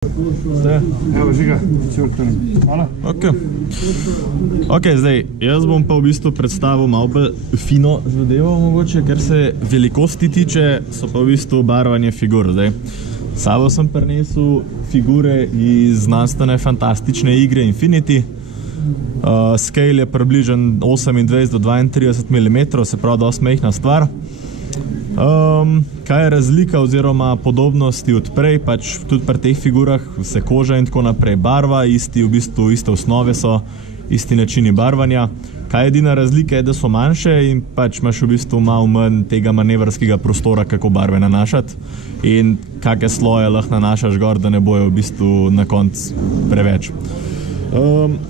Evo, žiga, črtanem. Hvala. Ok, zdaj, jaz bom pa v bistvu predstavil malo bolj fino zadevo mogoče, ker se velikosti tiče, so pa v bistvu barvanje figur. Zdaj, sabo sem prinesel figure iz znanstvene fantastične igre Infinity. Scale je približen 28 do 32 mm, se pravi dosti majhna stvar. Kaj je razlika oziroma podobnosti od prej, pač tudi pri teh figurah se koža in tako naprej barva, iste osnove so, isti načini barvanja. Kaj je edina razlika je, da so manjše in pač imaš v bistvu malo manj tega manevrskega prostora, kako barve nanašati in kakšne sloje lahko nanašaš gor, da ne bojo v bistvu na koncu preveč.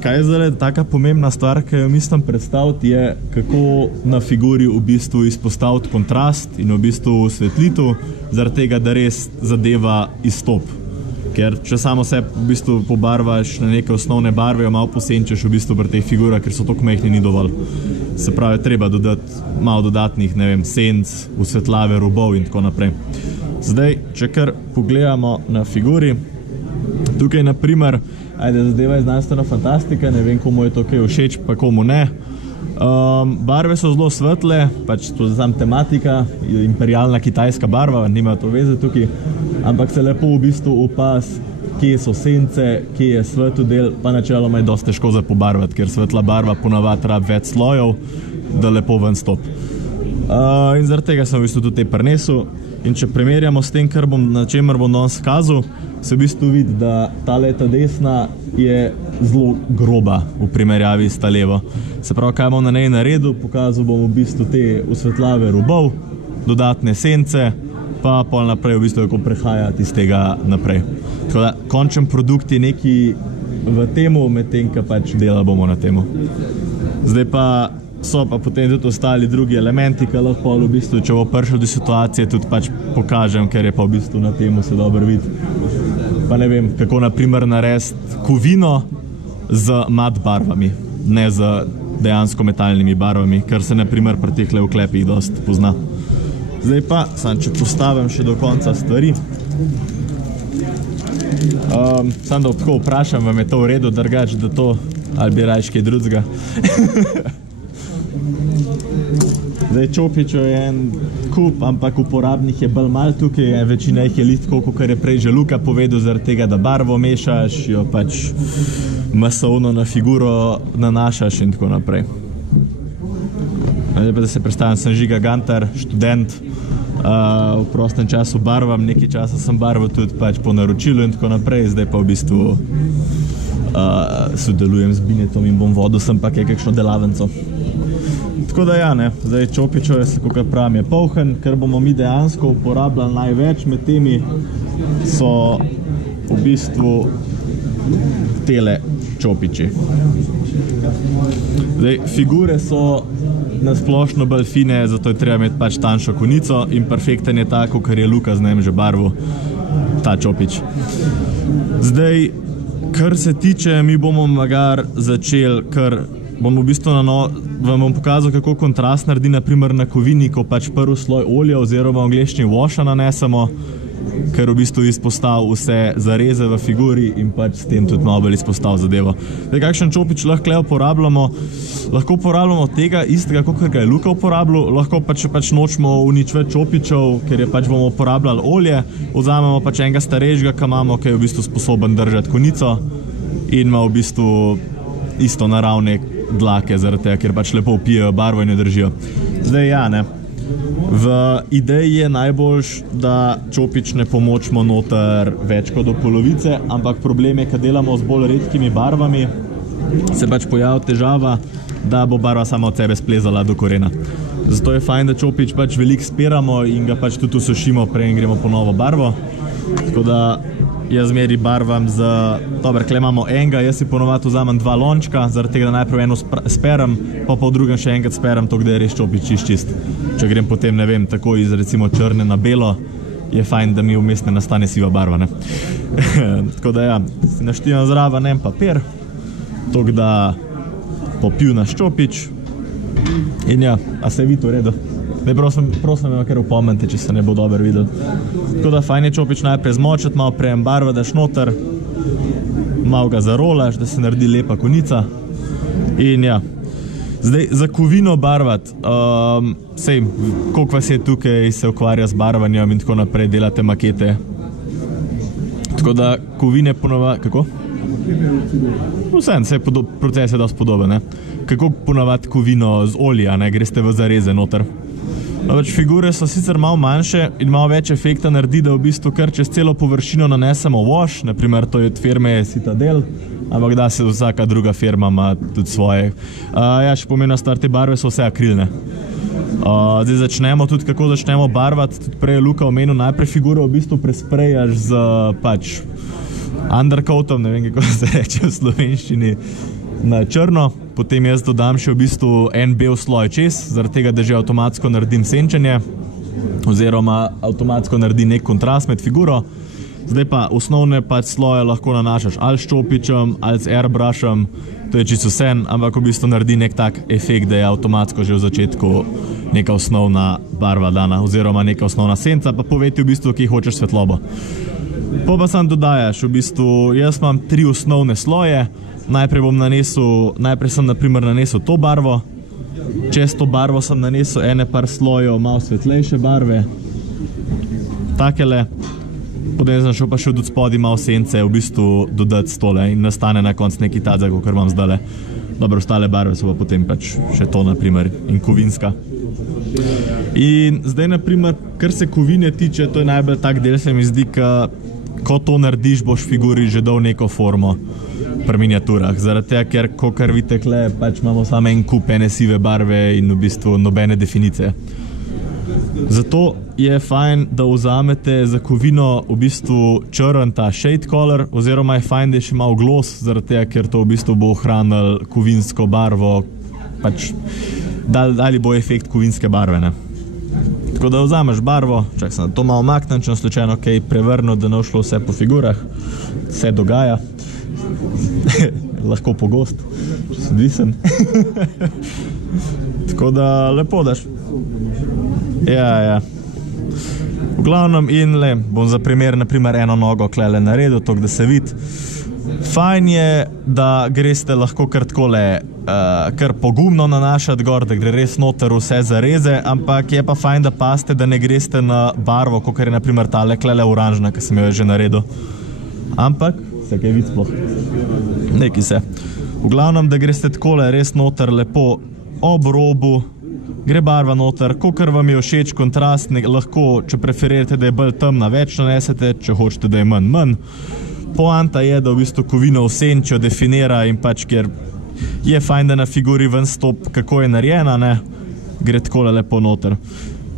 Kaj je zdaj taka pomembna stvar, ki jo mislim predstaviti, je kako na figuri v bistvu izpostaviti kontrast in v bistvu osvetlitev, zaradi tega, da res zadeva izstop. Ker če samo se v bistvu pobarvaš na neke osnovne barve, jo malo posenčeš v bistvu pri teh figurah, ker so toliko majhni, ni dovolj. Se pravi, treba dodati malo dodatnih, ne vem, senc, osvetlave, robov in tako naprej. Zdaj, če kar pogledamo na figuri, tukaj na primer, zadeva je znanstvena fantastika, ne vem, komu je to kaj všeč, pa komu ne. Barve so zelo svetle, pač to je tematika, imperialna kitajska barva, nima to veze tukaj, ampak se lepo v bistvu opaz, kje so sence, kje je svetl del, pa načeloma je dosti težko za pobarvati, ker svetla barva ponavadi rabi več slojev, da lepo ven stop. In zaradi tega sem v bistvu tudi te prinesel. In če primerjamo s tem, na čemer bom danes kazal, se v bistvu vidi, da ta desna je zelo groba v primerjavi s ta levo. Se pravi, kaj bom na njej naredil, pokazal bom v bistvu te osvetlave robov, dodatne sence, pa pol naprej v bistvu kako prehajati iz tega naprej. Tako da, končen produkt je neki v temu, medtem, ka pač dela bomo na temu. Zdaj pa so pa potem tudi ostali drugi elementi, ki lahko v bistvu, če bo prišel do situacije, tudi pač pokažem, ker je pa v bistvu na temu se dobro vidi. Pa ne vem, kako na primer narediti kovino z mat barvami, ne z dejansko metalnimi barvami, kar se na primer pri teh oklepih dosti pozna. Zdaj pa, če postavim še do konca stvari. Samo da tako vprašam, vam je to v redu, drugače, da to, ali bi rajš kaj drugega. Zdaj, čopičev je en kup, ampak uporabnih je bolj malo tukaj, večina jih je listko, kot je prej že Luka povedal, zaradi tega, da barvo mešaš, jo pač masovno na figuro nanašaš in tako naprej. Zdaj pa, da se predstavim, sem Žiga Gantar, študent, v prostem času barvam, nekaj časa sem barval tudi pač po naročilu in tako naprej, zdaj pa v bistvu sodelujem z Binetom in bom vodil sem pa kakšno delavnico. Tako da ja, ne, zdaj čopičev je, kakor pravim, je polhen, ker bomo mi dejansko uporabljali največ, med temi so v bistvu tele čopiči. Zdaj, figure so nasplošno bolj fine, zato je treba imeti pač tanjšo konico in perfekten je tako, ker je Luka z njem že barvu ta čopič. Zdaj, kar se tiče, mi bomo magar začeli, ker bom v bistvu vam bom pokazal, kako kontrast naredi na primer na kovini, ko pač prvi sloj olja oziroma v angleščini washa nanesemo, ker v bistvu izpostav vse zareze v figuri in pač s tem tudi malo bolj izpostav zadevo. Zdaj, kakšen čopič lahko uporabljamo? Lahko uporabljamo tega istega, kot ga je Luka uporabljal, lahko pač, če pač nočemo uničiti čopičev, ker je pač bomo uporabljali olje, vzamemo pač enega starejšega, ki imamo, ki je v bistvu sposoben držati konico in ima v bistvu isto naravne dlake, zaradi tega, ker pač lepo pijejo barvo in jo držijo. Zdaj ja, ne. V ideji je najboljš, da čopič ne pomočimo noter več kot do polovice, ampak problem je, kad delamo z bolj redkimi barvami, se pač pojavi težava, da bo barva sama od sebe splezala do korena. Zato je fajn, da čopič pač veliko spiramo in ga pač tudi usušimo, preden gremo po novo barvo. Tako da jaz zmeri barvam z... Dober, kle imamo enega, jaz si ponovadi vzamem 2 lončka, zaradi tega, da najprej eno sperem, pa v drugem še enkrat sperem, to, da je res čopič čist. Če grem potem, ne vem, tako iz recimo črne na belo, je fajn, da mi vmes ne nastane siva barva, ne. Tako da ja, si naštivim zraven en papir, to, da popil naš čopič in ja, a se vidi v redu? Zdaj prosim me kar upomnite, če se ne bo dobro videl. Tako da fajn je čopič najprej zmočiti, malo preembarva daš noter, malo ga zarolaš, da se naredi lepa konica. In ja, zdaj za kovino barvati, sej, koliko vas je tukaj, se ukvarja z barvanjem in tako naprej, delate makete. Tako da kovine ponavadi, kako? Vsem, sej proces je dosti podoben, ne? Kako ponavadi kovino z olja, ne, greste v zareze noter. Pač figure so sicer malo manjše in malo več efekta naredi, da v bistvu kar čez celo površino nanesemo wash, naprimer to je od firme Citadel, ampak da se vsaka druga firma ima tudi svoje. Ja, še pomembna stvar, te barve so vse akrilne. Zdaj začnemo tudi, kako začnemo barvati, tudi prej je Luka omenil, najprej figuro v bistvu presprejaš z pač undercoatom, ne vem, kako se reče v slovenščini, na črno, potem jaz dodam še v bistvu en bel sloj čez, zaradi tega, da že avtomatsko naredim senčenje, oziroma avtomatsko naredim nek kontrast med figuro. Zdaj pa osnovne pač sloje lahko nanašaš ali s čopičem, ali s airbrushom, to je čisto vse, ampak v bistvu naredi nek tak efekt, da je avtomatsko že v začetku neka osnovna barva dana, oziroma neka osnovna senca, pa poveti v bistvu, kje hočeš svetlobo. Pa sam dodajaš, v bistvu, jaz imam 3 osnovne sloje. Najprej sem naprimer nanesel to barvo, čez to barvo sem nanesel ene par slojev malo svetlejše barve, takele, potem sem šel pa še od spodaj malo sence v bistvu dodati stole in nastane na konc neki tadza, kakor imam zdale. Dobro, ostale barve so pa potem pač še to naprimer in kovinska. In zdaj naprimer, kar se kovine tiče, to je najbolj tak del, se mi zdi, ko to narediš, boš figuri že dal neko formo pri miniaturah, zaradi tega, ker kakor vidite kle, pač imamo samo en kup ene sive barve in v bistvu nobene definicije. Zato je fajn, da vzamete za kovino v bistvu črn ta shade color, oziroma je fajn, da je še malo gloss, zaradi tega, ker to v bistvu bo ohranil kovinsko barvo, pač dali bo efekt kovinske barve, ne. Tako da vzameš barvo, čak sem to malo maknem, če slučajno kaj prevrnil, da ne šlo vse po figurah, vse dogaja. Lahko pogost, če si odvisen. Tako da lepo daš. Ja. V glavnem in bom za primer naprimer eno nogo klele naredil, to, da se vidi. Fajn je, da greste lahko kar takole, kar pogumno nanašati gor, da gre res noter vse zareze, ampak je pa fajn, da paste, da ne greste na barvo, kakor je naprimer tale klele oranžna, ki sem jo že naredil. Ampak se kaj vidi sploh. Neki se. V glavnem, da greste takole res noter lepo ob robu, gre barva noter, kakor vam je všeč kontrast, lahko, če preferirate, da je bolj temna, več nanesete, če hočete, da je manj. Poanta je, da v bistvu kovino v senčjo definira in pač, ker je fajn, da na figuri ven stop, kako je narejena, ne, gre takole lepo noter.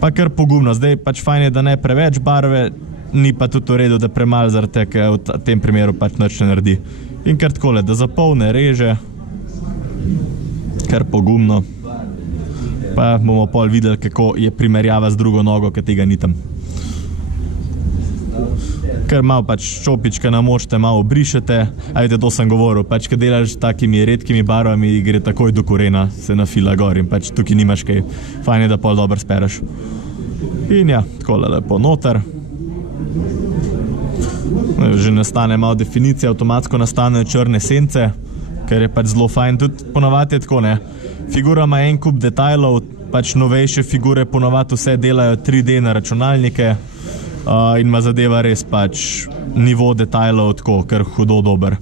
Pa kar pogumno, zdaj pač fajn je, da ne preveč barve, ni pa tudi v redu, da premalo, zaradi tega, ker v tem primeru pač nič ne naredi. In kar takole, da zapolne, reže, kar pogumno, pa bomo pol videli, kako je primerjava z drugo nogo, ki tega ni tam. Ker malo pač čopička namočite, malo obrišete, ajde, to sem govoril, pač, kad delaš takimi redkimi barvami, gre takoj do korena, se nafila gor in pač tukaj nimaš kaj, fajn je, da pol dobro spereš. In ja, takole lepo noter. Že nastane malo definicije, avtomatsko nastanejo črne sence, ker je pač zelo fajn, tudi ponavadi je tako, ne. Figura ima en kup detajlov, pač novejše figure ponavadi vse delajo 3D na računalnike, in ima zadeva res pač nivo detajlov tako, kar hudo dober.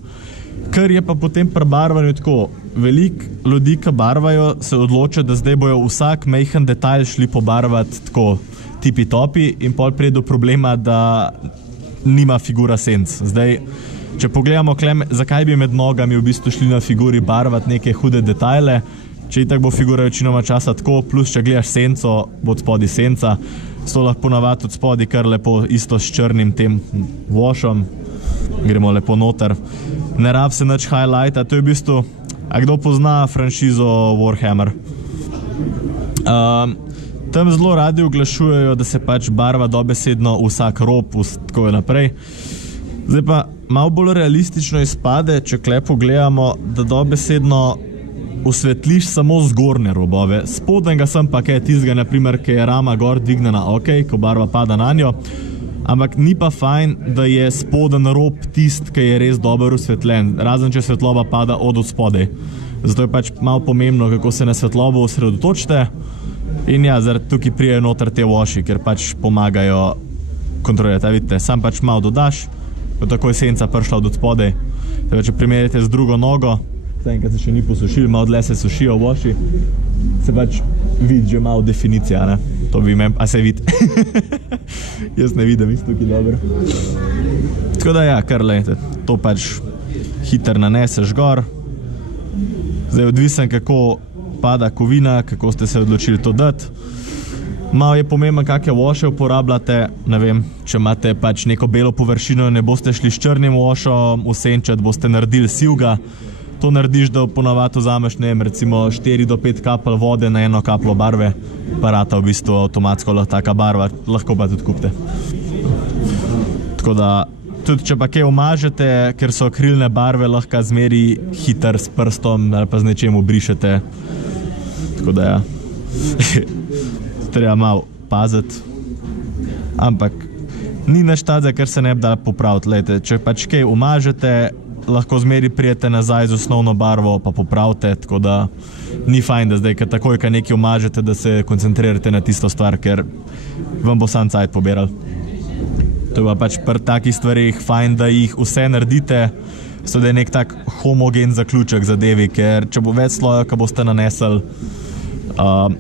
Ker je pa potem pri barvanju tako, veliko ljudi, ki barvajo, se odloča, da zdaj bojo vsak majhen detajl šli pobarvati tako tipi-topi in pol pride do problema, da nima figura senc. Zdaj, če pogledamo, zakaj bi med nogami v bistvu šli na figuri barvati neke hude detajle, če itak bo figura večinoma časa tako, plus če gledaš senco, bo od spodaj senca, so lahko navadi od spodaj kar lepo isto s črnim tem washom, gremo lepo noter. Ne rab se nič highlighta, to je v bistvu, a kdo pozna franšizo Warhammer? Tam zelo radi oglašujejo, da se pač barva dobesedno vsak rob, tako je naprej. Zdaj pa malo bolj realistično izpade, če kle pogledamo, da dobesedno osvetliš samo zgornje robove, spodnjega sem pa kaj tistega, naprimer, ki je rama gor dvignjena, ok, ko barva pada na njo, ampak ni pa fajn, da je spoden rob tist, ki je res dobro osvetljen, razen če svetloba pada od spodaj. Zato je pač malo pomembno, kako se na svetlobo osredotočite in ja, zaradi tukaj prijejo noter te washi, ker pač pomagajo kontrolirati. Vidite, sam pač malo dodaš, ko tako je senca prišla od spodaj. Tebe, če primerjate z drugo nogo, enkrat se še ni posušil, malo dlje se sušijo washi, se pač vidi že malo definicija, ne? To bi a se vidi? Jaz ne vidim, isto tukaj dobro. Tako da ja, kar lejte, to pač hiter naneseš gor. Zdaj odvisen, kako pada kovina, kako ste se odločili to dati. Malo je pomembno, kakšne washe uporabljate, ne vem, če imate pač neko belo površino in ne boste šli s črnim washom usenčati, boste naredili sivga. To narediš, da ponavadi vzameš, ne vem, recimo 4 do 5 kapelj vode na eno kaplo barve, pa rata v bistvu avtomatsko lahko taka barva, lahko pa tudi kupite. Tako da, tudi če pa kaj umažete, ker so akrilne barve, lahko zmeri hiter s prstom ali pa z nečem obrišete. Tako da ja, treba malo paziti. Ampak ni nič tadze, ker se ne bi dal popraviti. Lejte, če pač kaj umažete, lahko zmeri prijete nazaj z osnovno barvo pa popravite, tako da ni fajn, da zdaj, ker takoj, kad nekaj umažete, da se koncentrirate na tisto stvar, ker vam bo sam cajt poberal. To je pa pač pri takih stvarih fajn, da jih vse naredite, so da je nek tak homogen zaključek zadevi, ker če bo več slojev, ko boste nanesli,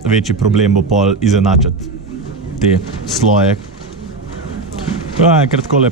večji problem bo pol izenačiti te sloje. Enkrat takole